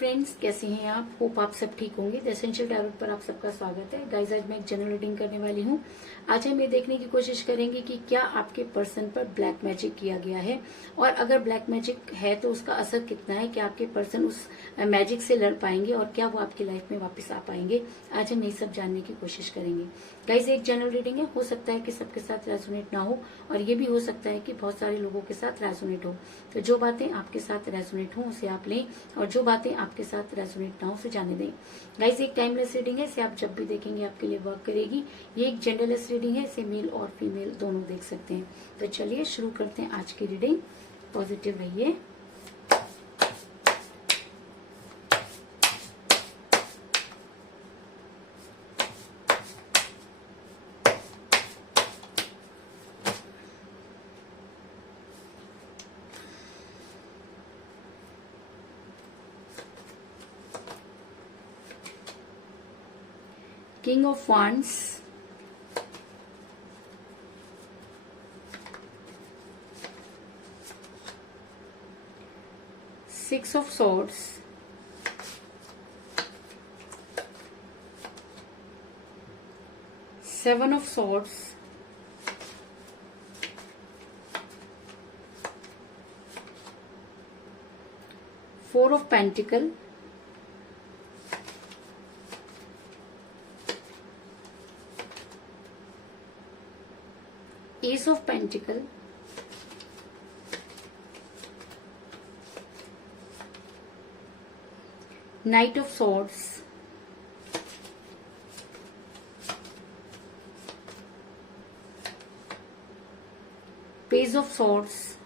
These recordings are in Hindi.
फ्रेंड्स, कैसे हैं आप? होप आप सब ठीक होंगे। द एसेंशियल टैरोट पर आप सबका स्वागत है। गाइस, आज मैं एक जनरल रीडिंग करने वाली हूँ। आज हम ये देखने की कोशिश करेंगे कि क्या आपके पर्सन पर ब्लैक मैजिक किया गया है, और अगर ब्लैक मैजिक है तो उसका असर कितना है, क्या आपके पर्सन उस मैजिक से लड़ पाएंगे और क्या वो आपकी लाइफ में वापस आ पाएंगे। आज हम ये सब जानने की कोशिश करेंगे। गाइस, एक जनरल रीडिंग है, हो सकता है कि सबके साथ रेजोनेट ना हो, और ये भी हो सकता है कि बहुत सारे लोगों के साथ रेजोनेट हो। तो जो बातें आपके साथ रेजोनेट हो उसे आप लें, और जो बातें आपके साथ रेजोनेट ना हो उसे जाने दें। गाइस, एक टाइमलेस रीडिंग है, इसे आप जब भी देखेंगे आपके लिए वर्क करेगी। ये एक जेंडरलेस रीडिंग है, इसे मेल और फीमेल दोनों देख सकते हैं। तो चलिए शुरू करते हैं आज की रीडिंग। पॉजिटिव रहिए। King of Wands, Six of Swords, Seven of Swords, Four of Pentacles, Ace of Pentacles, Knight of Swords, Page of Swords,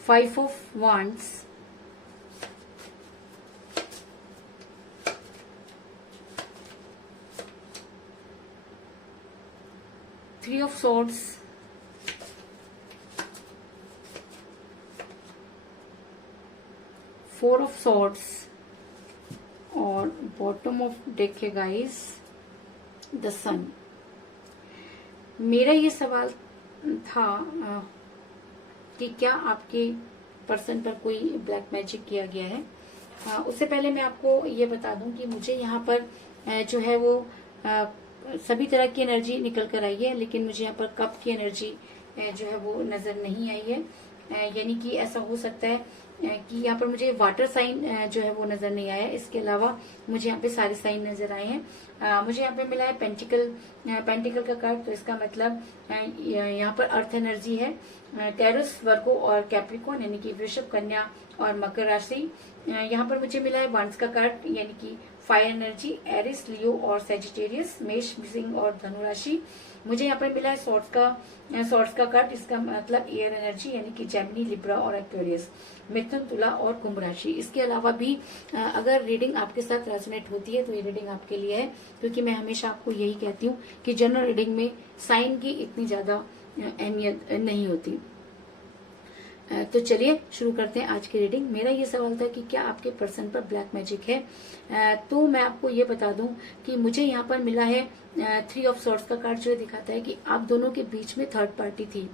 Five of Wands, Three of Swords, Four of Swords, और बॉटम ऑफ डेक है गाइस द सन। मेरा ये सवाल था कि क्या आपके पर्सन पर कोई ब्लैक मैजिक किया गया है। उससे पहले मैं आपको ये बता दूं कि मुझे यहाँ पर जो है वो सभी तरह की एनर्जी निकल कर आई है, लेकिन मुझे यहाँ पर कप की एनर्जी जो है वो नजर नहीं आई है। यानी कि ऐसा हो सकता है कि यहाँ पर मुझे वाटर साइन जो है वो नजर नहीं आया है। इसके अलावा मुझे यहाँ पे सारे साइन नजर आए हैं। मुझे यहाँ पे मिला है पेंटिकल का कार्ड, तो इसका मतलब यहाँ पर अर्थ एनर्जी है। टेरस, वर्गो और कैप्रिकॉर्न यानी कि वृषभ, कन्या और मकर राशि। यहाँ पर मुझे मिला है वांड्स का कार्ड यानी कि फायर एनर्जी, एरिस, लियो और सेजिटेरियस, मेष, सिंह और धनु राशि। मुझे यहाँ पर मिला है सॉर्ड्स का कार्ड, इसका मतलब एयर एनर्जी यानी कि जेमिनी, लिब्रा और एक्वेरियस, मिथुन, तुला और कुंभ राशि। इसके अलावा भी अगर रीडिंग आपके साथ रेजोनेट होती है तो ये रीडिंग आपके लिए है, क्योंकि मैं हमेशा आपको यही कहती हूँ कि जनरल रीडिंग में साइन की इतनी ज्यादा अहमियत नहीं होती। तो चलिए शुरू करते हैं आज की रीडिंग। मेरा ये सवाल था कि क्या आपके पर्सन पर ब्लैक मैजिक है। तो मैं आपको ये बता दूं कि मुझे यहाँ पर मिला है थ्री ऑफ सॉर्ड्स का कार्ड, जो दिखाता है कि आप दोनों के बीच में थर्ड पार्टी थी,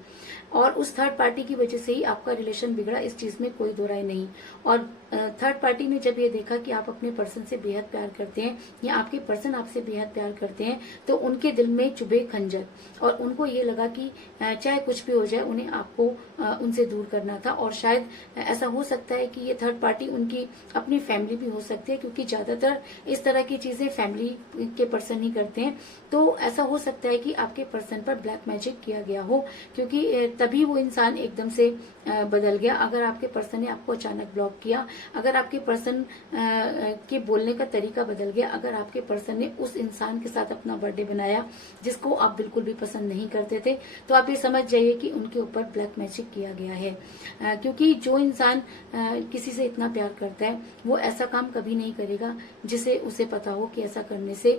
और उस थर्ड पार्टी की वजह से ही आपका रिलेशन बिगड़ा, इस चीज में कोई दो राय नहीं। और थर्ड पार्टी ने जब ये देखा कि आप अपने पर्सन से बेहद प्यार करते हैं या आपके पर्सन आपसे बेहद प्यार करते हैं, तो उनके दिल में चुभे खंजर, और उनको ये लगा कि चाहे कुछ भी हो जाए उन्हें आपको उनसे दूर करना था। और शायद ऐसा हो सकता है कि ये थर्ड पार्टी उनकी अपनी फैमिली भी हो सकती है, क्योंकि ज्यादातर इस तरह की चीजें फैमिली के पर्सन ही करते हैं। तो ऐसा हो सकता है कि आपके पर्सन पर ब्लैक मैजिक किया गया हो, क्योंकि तभी वो इंसान एकदम से बदल गया। अगर आपके पर्सन ने आपको अचानक ब्लॉक किया, अगर आपके पर्सन के बोलने का तरीका बदल गया, अगर आपके पर्सन ने उस इंसान के साथ अपना बर्थडे बनाया जिसको आप बिल्कुल भी पसंद नहीं करते थे, तो आप ये समझ जाइए कि उनके ऊपर ब्लैक मैजिक किया गया है। क्योंकि जो इंसान किसी से इतना प्यार करता है वो ऐसा काम कभी नहीं करेगा जिसे उसे पता हो कि ऐसा करने से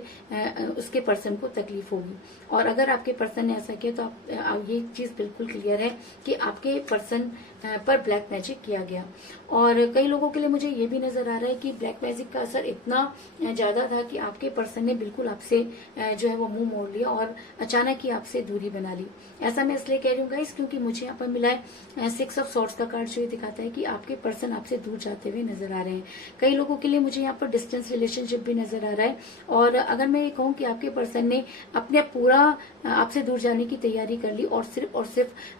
उसके पर्सन को तकलीफ होगी। और अगर आपके पर्सन ने ऐसा किया तो आप ये चीज बिल्कुल क्लियर है कि आपके पर्सन पर ब्लैक मैजिक किया गया। और कई लोगों के लिए मुझे ये भी नजर आ रहा है कि ब्लैक मैजिक का असर इतना ज्यादा था कि आपके पर्सन ने बिल्कुल आपसे जो है वो मुंह मोड़ लिया और अचानक ही आपसे दूरी बना ली। ऐसा मैं इसलिए कह रही हूँ गाइस क्योंकि मुझे यहाँ पर मिला है 6 ऑफ सॉर्ड्स का कार्ड, जो ये दिखाता है कि आपके पर्सन आपसे दूर जाते हुए नजर आ रहे हैं। कई लोगों के लिए मुझे यहाँ पर डिस्टेंस रिलेशनशिप भी नजर आ रहा है। और अगर मैं ये कहूँ कि आपके पर्सन ने अपने पूरा आपसे दूर जाने की तैयारी कर ली और सिर्फ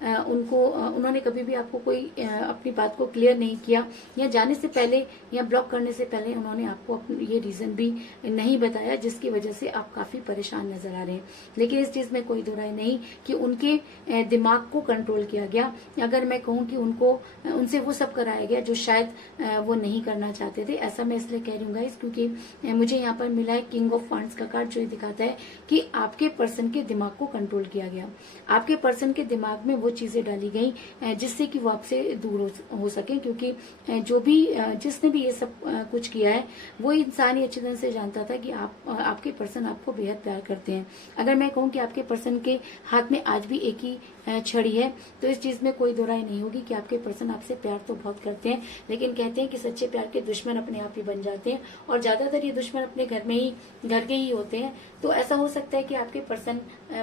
उन्होंने कभी भी आपको कोई अपनी बात को क्लियर नहीं किया, या जाने से पहले या ब्लॉक करने से पहले उन्होंने आपको ये रीजन भी नहीं बताया, जिसकी वजह से आप काफी परेशान नजर आ रहे हैं। लेकिन इस चीज में कोई दो राय नहीं कि उनके दिमाग को कंट्रोल किया गया। अगर मैं कहूँ कि उनसे वो सब कराया गया जो शायद वो नहीं करना चाहते थे। ऐसा मैं इसलिए कह रही हूँ गाइस क्योंकि मुझे यहाँ पर मिला है किंग ऑफ फंड्स का कार्ड, जो ये दिखाता है कि आपके पर्सन के दिमाग को कंट्रोल किया गया। आपके पर्सन के दिमाग में वो चीजें डाली गई जिससे कि वो आपसे दूर हो सके, क्योंकि जिसने भी ये सब कुछ किया है वो इंसान ही अच्छी तरह से जानता था कि आपके पर्सन आपको बेहद प्यार करते हैं। अगर मैं कहूँ कि आपके पर्सन के हाथ में आज भी एक ही छड़ी है, तो इस चीज में कोई दो राय नहीं होगी कि आपके पर्सन आपसे प्यार तो बहुत करते हैं, लेकिन कहते हैं कि सच्चे प्यार के दुश्मन अपने आप ही बन जाते हैं, और ज्यादातर ये दुश्मन अपने घर के ही होते हैं। तो ऐसा हो सकता है कि आपके पर्सन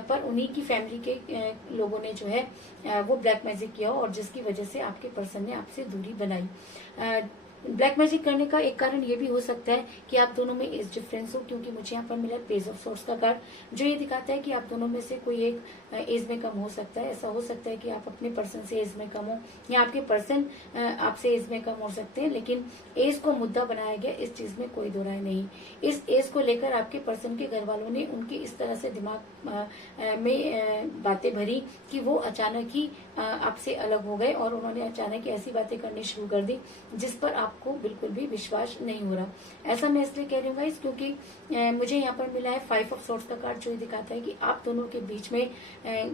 पर उन्हीं की फैमिली के लोगों ने जो है वो ब्लैक मैजिक किया हो, और जिसकी वजह से आपके पर्सन ने आपसे दूरी बनाई। ब्लैक मैजिक करने का एक कारण ये भी हो सकता है कि आप दोनों में एज डिफरेंस हो, क्योंकि मुझे यहाँ पर मिला पेज ऑफ सोर्स का कार्ड, जो ये दिखाता है कि आप दोनों में से कोई एक एज में कम हो सकता है। ऐसा हो सकता है कि आप अपने पर्सन से एज में कम हो, या आपके पर्सन आपसे एज में कम हो सकते हैं, लेकिन एज को मुद्दा बनाया गया, इस चीज में कोई दो राय नहीं। इस एज को लेकर आपके पर्सन के घर वालों ने उनकी इस तरह से दिमाग में बातें भरी कि वो अचानक ही आपसे अलग हो गए, और उन्होंने अचानक ऐसी बातें करनी शुरू कर दी जिस पर आपको बिल्कुल भी विश्वास नहीं हो रहा। ऐसा मैं इसलिए कह रही हूँ गाइस क्योंकि मुझे यहाँ पर मिला है 5 ऑफ सोर्ड्स का कार्ड, जो दिखाता है कि आप दोनों के बीच में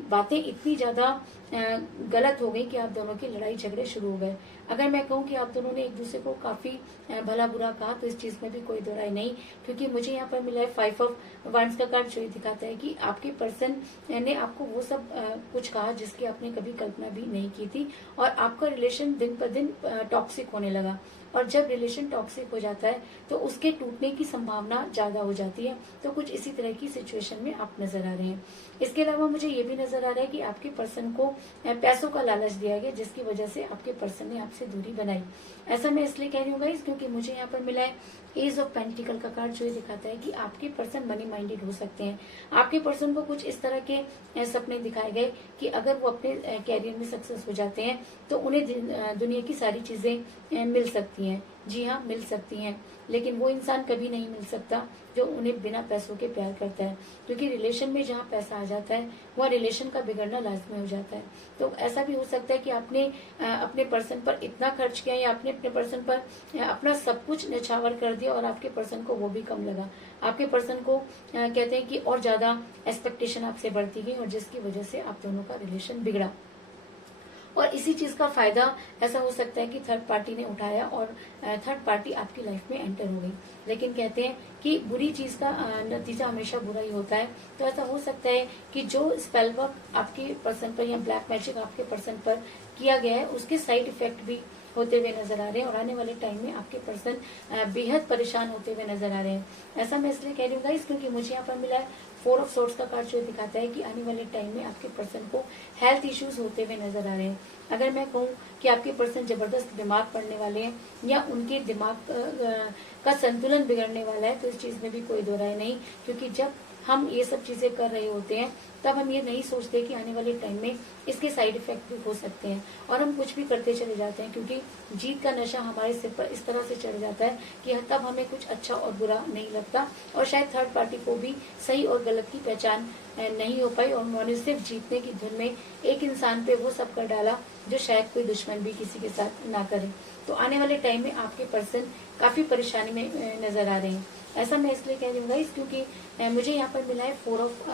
बातें इतनी ज्यादा गलत हो गई कि आप दोनों की लड़ाई झगड़े शुरू हो गए। अगर मैं कहूँ कि आप दोनों ने एक दूसरे को काफी भला बुरा कहा, तो इस चीज में भी कोई दो राय नहीं, क्योंकि मुझे यहाँ पर मिला है 5 ऑफ वांड्स का कार्ड, जो दिखाता है कि आपके पर्सन ने आपको वो सब कुछ कहा जिसकी आपने कभी कल्पना भी नहीं की थी, और आपका रिलेशन दिन पर दिन टॉक्सिक होने लगा। और जब रिलेशन टॉक्सिक हो जाता है तो उसके टूटने की संभावना ज्यादा हो जाती है। तो कुछ इसी तरह की सिचुएशन में आप नजर आ रहे हैं। इसके अलावा मुझे ये भी नजर आ रहा है कि आपके पर्सन को पैसों का लालच दिया गया, जिसकी वजह से आपके पर्सन ने आपसे दूरी बनाई। ऐसा मैं इसलिए कह रही हूँ गाइस क्योंकि मुझे यहाँ पर मिला है एज ऑफ पेंटिकल का कार्ड, जो दिखाता है कि आपके पर्सन मनी माइंडेड हो सकते हैं। आपके पर्सन को कुछ इस तरह के सपने दिखाए गए कि अगर वो अपने कैरियर में सक्सेस हो जाते हैं तो उन्हें दुनिया की सारी चीजें मिल सकती हैं। जी हाँ, मिल सकती हैं, लेकिन वो इंसान कभी नहीं मिल सकता जो उन्हें बिना पैसों के प्यार करता है, क्योंकि रिलेशन में जहाँ पैसा आ जाता है वह रिलेशन का बिगड़ना लाजमी हो जाता है। तो ऐसा भी हो सकता है कि आपने अपने पर्सन पर इतना खर्च किया, या आपने अपने पर्सन पर अपना सब कुछ न्यौछावर कर दिया और आपके पर्सन को वो भी कम लगा। आपके पर्सन को कहते हैं कि और ज्यादा एक्सपेक्टेशन आपसे बढ़ती गई, और जिसकी वजह से आप दोनों का रिलेशन बिगड़ा। और इसी चीज का फायदा ऐसा हो सकता है कि थर्ड पार्टी ने उठाया और थर्ड पार्टी आपकी लाइफ में एंटर हो गई। लेकिन कहते हैं कि बुरी चीज का नतीजा हमेशा बुरा ही होता है। तो ऐसा हो सकता है कि जो स्पेल वर्क आपके पर्सन पर या ब्लैक मैजिक आपके पर्सन पर किया गया है उसके साइड इफेक्ट भी होते हुए नजर आ रहे हैं, और आने वाले टाइम में आपके पर्सन बेहद परेशान होते हुए नजर आ रहे हैं। ऐसा मैं इसलिए कह रही हूँ गाइस क्योंकि मुझे यहाँ पर मिला है 4 ऑफ सोर्ड्स का कार्ड, जो दिखाता है कि आने वाले टाइम में आपके पर्सन को हेल्थ इश्यूज होते हुए नजर आ रहे हैं। अगर मैं कहूँ कि आपके पर्सन जबरदस्त बीमार पड़ने वाले हैं या उनके दिमाग का संतुलन बिगड़ने वाला है, तो इस चीज में भी कोई दो राय नहीं, क्योंकि जब हम ये सब चीजें कर रहे होते हैं तब हम ये नहीं सोचते कि आने वाले टाइम में इसके साइड इफेक्ट भी हो सकते हैं, और हम कुछ भी करते चले जाते हैं, क्योंकि जीत का नशा हमारे सिर पर इस तरह से चढ़ जाता है कि तब हमें कुछ अच्छा और बुरा नहीं लगता, और शायद थर्ड पार्टी को भी सही और गलत की पहचान नहीं हो पाई, और उन्होंने सिर्फ जीतने की धुन में एक इंसान पे वो सब कर डाला जो शायद कोई दुश्मन भी किसी के साथ ना करे। तो आने वाले टाइम में आपके पर्सन काफी परेशानी में नजर आ रहे हैं। ऐसा मैं इसलिए कह रही हूँ गाइस क्योंकि मुझे यहाँ पर मिला है 4 ऑफ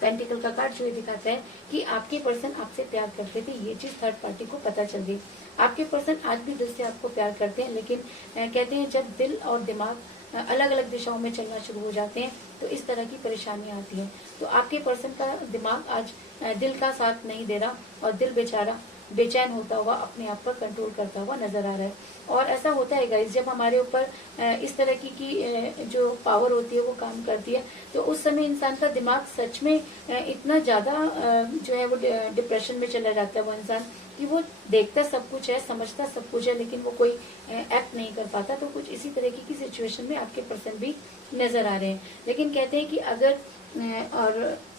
पेंटिकल का कार्ड, जो दिखाता है कि आपके पर्सन आपसे प्यार करते थे। ये चीज थर्ड पार्टी को पता चल गई। आपके पर्सन आज भी दिल से आपको प्यार करते हैं, लेकिन कहते हैं जब दिल और दिमाग अलग अलग दिशाओं में चलना शुरू हो जाते हैं तो इस तरह की परेशानियां आती हैं। तो आपके पर्सन का दिमाग आज दिल का साथ नहीं दे रहा, और दिल बेचारा बेचैन होता हुआ, अपने आप पर कंट्रोल करता हुआ नजर आ रहा है। और ऐसा होता है गाइस, जब हमारे ऊपर इस तरह की जो पावर होती है वो काम करती है, तो उस समय इंसान का दिमाग सच में इतना ज्यादा जो है वो डिप्रेशन में चला जाता है वो इंसान, कि वो देखता सब कुछ है, समझता सब कुछ है, लेकिन वो कोई एक्ट नहीं कर पाता। तो कुछ इसी तरह की सिचुएशन में आपके पर्सन भी नजर आ रहे हैं। लेकिन कहते हैं कि अगर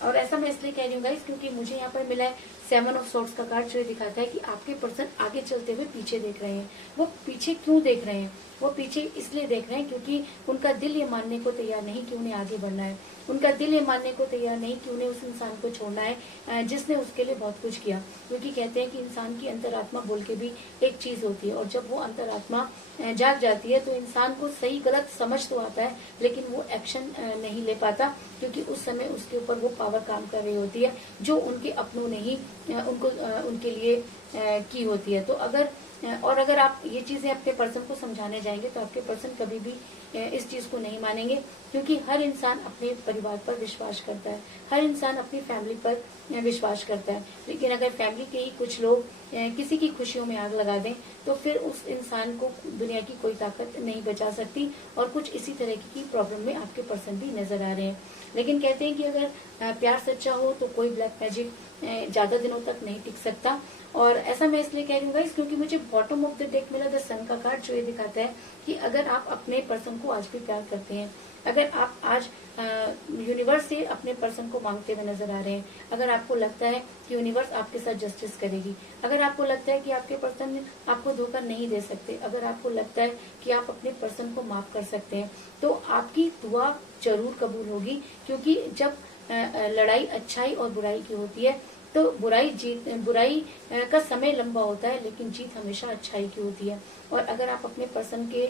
और ऐसा मैं इसलिए कह रही हूँ गाइस, क्योंकि मुझे यहाँ पर मिला है 7 ऑफ सोर्ड्स का कार्ड, जो ये दिखाता है कि आपके पर्सन आगे चलते हुए पीछे देख रहे हैं। वो पीछे क्यों देख रहे हैं? वो पीछे इसलिए देख रहे हैं क्योंकि उनका दिल ये मानने को तैयार नहीं कि उन्हें आगे बढ़ना है। उनका दिल ये मानने को तैयार नहीं कि उन्हें उस इंसान को छोड़ना है जिसने उसके लिए बहुत कुछ किया। क्योंकि कहते हैं कि इंसान की अंतरात्मा बोल के भी एक चीज होती है, और जब वो अंतरात्मा जाग जाती है तो इंसान को सही गलत समझ तो आता है, लेकिन वो एक्शन नहीं ले पाता, क्योंकि उस समय उसके ऊपर वो पावर काम कर रही होती है जो उनके अपनों ने ही उनके लिए की होती है। तो अगर आप ये चीजें अपने पर्सन को समझाने जाएंगे तो आपके पर्सन कभी भी इस चीज को नहीं मानेंगे, क्योंकि हर इंसान अपने परिवार पर विश्वास करता है, हर इंसान अपनी फैमिली पर विश्वास करता है। लेकिन अगर फैमिली के ही कुछ लोग किसी की खुशियों में आग लगा दें तो फिर उस इंसान को दुनिया की कोई ताकत नहीं बचा सकती। और कुछ इसी तरह की प्रॉब्लम में आपके पर्सन भी नजर आ रहे हैं। लेकिन कहते हैं कि अगर प्यार सच्चा हो तो कोई ब्लैक मैजिक ज्यादा दिनों तक नहीं टिक सकता। और ऐसा मैं इसलिए कह रही हूँ गाइस, क्योंकि मुझे बॉटम ऑफ द डेक मिला द सन का कार्ड, जो ये दिखाता है कि अगर आप अपने पर्सन को आज भी प्यार करते हैं, अगर आप आज यूनिवर्स से अपने पर्सन को मांगते हुए नजर आ रहे हैं, अगर आपको लगता है कि यूनिवर्स आपके साथ जस्टिस करेगी, अगर आपको लगता है कि आपके पर्सन आपको धोखा नहीं दे सकते, अगर आपको लगता है कि आप अपने पर्सन को माफ कर सकते हैं, तो आपकी दुआ जरूर कबूल होगी। क्योंकि जब लड़ाई अच्छाई और बुराई की होती है तो बुराई का समय लंबा होता है, लेकिन जीत हमेशा अच्छाई की होती है। और अगर आप अपने पर्सन के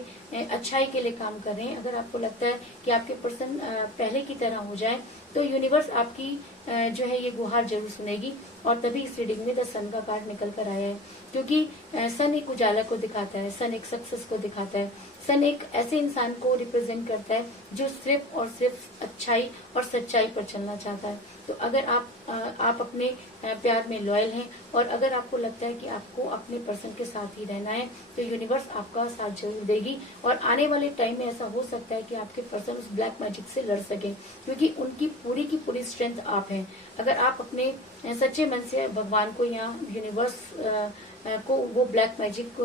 अच्छाई के लिए काम कर रहे हैं, अगर आपको लगता है कि आपके पर्सन पहले की तरह हो जाए, तो यूनिवर्स आपकी जो है ये गुहार जरूर सुनेगी। और तभी इस रीडिंग में द सन का कार्ड निकल कर आया है, क्योंकि सन एक उजाला को दिखाता है, सन एक सक्सेस को दिखाता है, सन एक ऐसे इंसान को रिप्रेजेंट करता है जो सिर्फ और सिर्फ अच्छाई और सच्चाई पर चलना चाहता है। तो अगर आप अपने प्यार में लॉयल हैं, और अगर आपको लगता है कि आपको अपने पर्सन के साथ ही रहना है, तो यूनिवर्स आपका साथ जरूर देगी। और आने वाले टाइम में ऐसा हो सकता है कि आपके पर्सन उस ब्लैक मैजिक से लड़ सके, क्योंकि उनकी पूरी की पूरी स्ट्रेंथ आप हैं। अगर आप अपने सच्चे मन से भगवान को या यूनिवर्स को वो ब्लैक मैजिक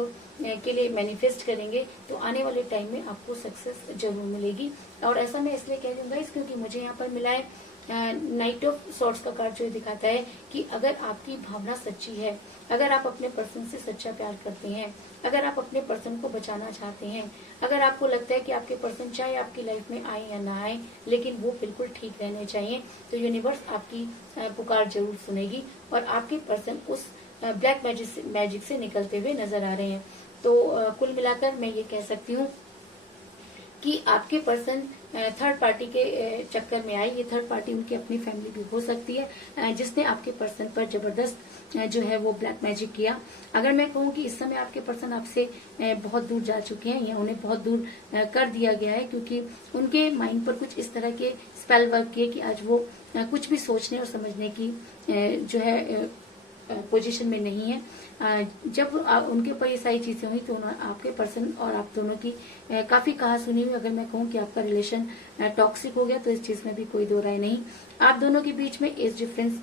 के लिए मैनिफेस्ट करेंगे, तो आने वाले टाइम में आपको सक्सेस जरूर मिलेगी। और ऐसा मैं इसलिए कह दूंगा इस, क्योंकि मुझे यहाँ पर मिला है नाइट ऑफ सॉर्ड्स का कार्ड, जो दिखाता है कि अगर आपकी भावना सच्ची है, अगर आप अपने पर्सन से सच्चा प्यार करते हैं, अगर आप अपने पर्सन को बचाना चाहते हैं, अगर आपको लगता है कि आपके पर्सन चाहे आपकी लाइफ में आए या ना आए, लेकिन वो बिल्कुल ठीक रहने चाहिए, तो यूनिवर्स आपकी पुकार जरूर सुनेगी और आपके पर्सन उस ब्लैक मैजिक से निकलते हुए नजर आ रहे हैं। तो कुल मिलाकर मैं ये कह सकती हूँ कि आपके पर्सन थर्ड पार्टी के चक्कर में आए। ये थर्ड पार्टी उनकी अपनी फैमिली भी हो सकती है, जिसने आपके पर्सन पर जबरदस्त जो है वो ब्लैक मैजिक किया। अगर मैं कहूँ कि इस समय आपके पर्सन आपसे बहुत दूर जा चुके हैं या उन्हें बहुत दूर कर दिया गया है, क्योंकि उनके माइंड पर कुछ इस तरह के स्पेल वर्क किए कि आज वो कुछ भी सोचने और समझने की जो है पोजीशन में नहीं है। जब उनके ऊपर ये सारी चीजें हुई तो आपके पर्सन और आप दोनों की काफी कहा सुनी हुई। अगर मैं कहूँ कि आपका रिलेशन टॉक्सिक हो गया तो इस चीज में भी कोई दो राय नहीं। आप दोनों के बीच में एज डिफरेंस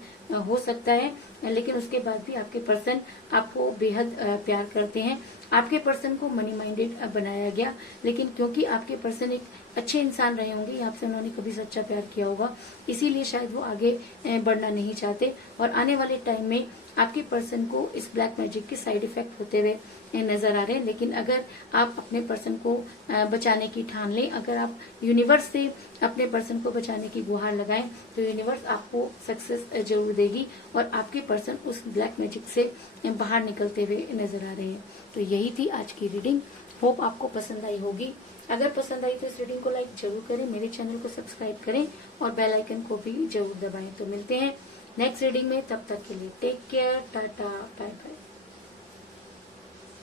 हो सकता है, लेकिन उसके बाद भी आपके पर्सन आपको बेहद प्यार करते हैं। आपके पर्सन को मनी माइंडेड बनाया गया, लेकिन क्योंकि आपके पर्सन एक अच्छे इंसान रहे होंगे, आपसे उन्होंने कभी सच्चा प्यार किया होगा, इसीलिए शायद वो आगे बढ़ना नहीं चाहते। और आने वाले टाइम में आपके पर्सन को इस ब्लैक मैजिक के साइड इफेक्ट होते हुए नजर आ रहे हैं। लेकिन अगर आप अपने पर्सन को बचाने की ठान लें, अगर आप यूनिवर्स से अपने पर्सन को बचाने की गुहार लगाएं, तो यूनिवर्स आपको सक्सेस जरूर देगी और आपके पर्सन उस ब्लैक मैजिक से बाहर निकलते हुए नजर आ रहे हैं। तो यही थी आज की रीडिंग। होप आपको पसंद आई होगी। अगर पसंद आई तो इस रीडिंग को लाइक जरूर करें, मेरे चैनल को सब्सक्राइब करें और बेल आइकन को भी जरूर दबाएं। तो मिलते हैं नेक्स्ट रीडिंग में, तब तक के लिए take care, tata, bye bye.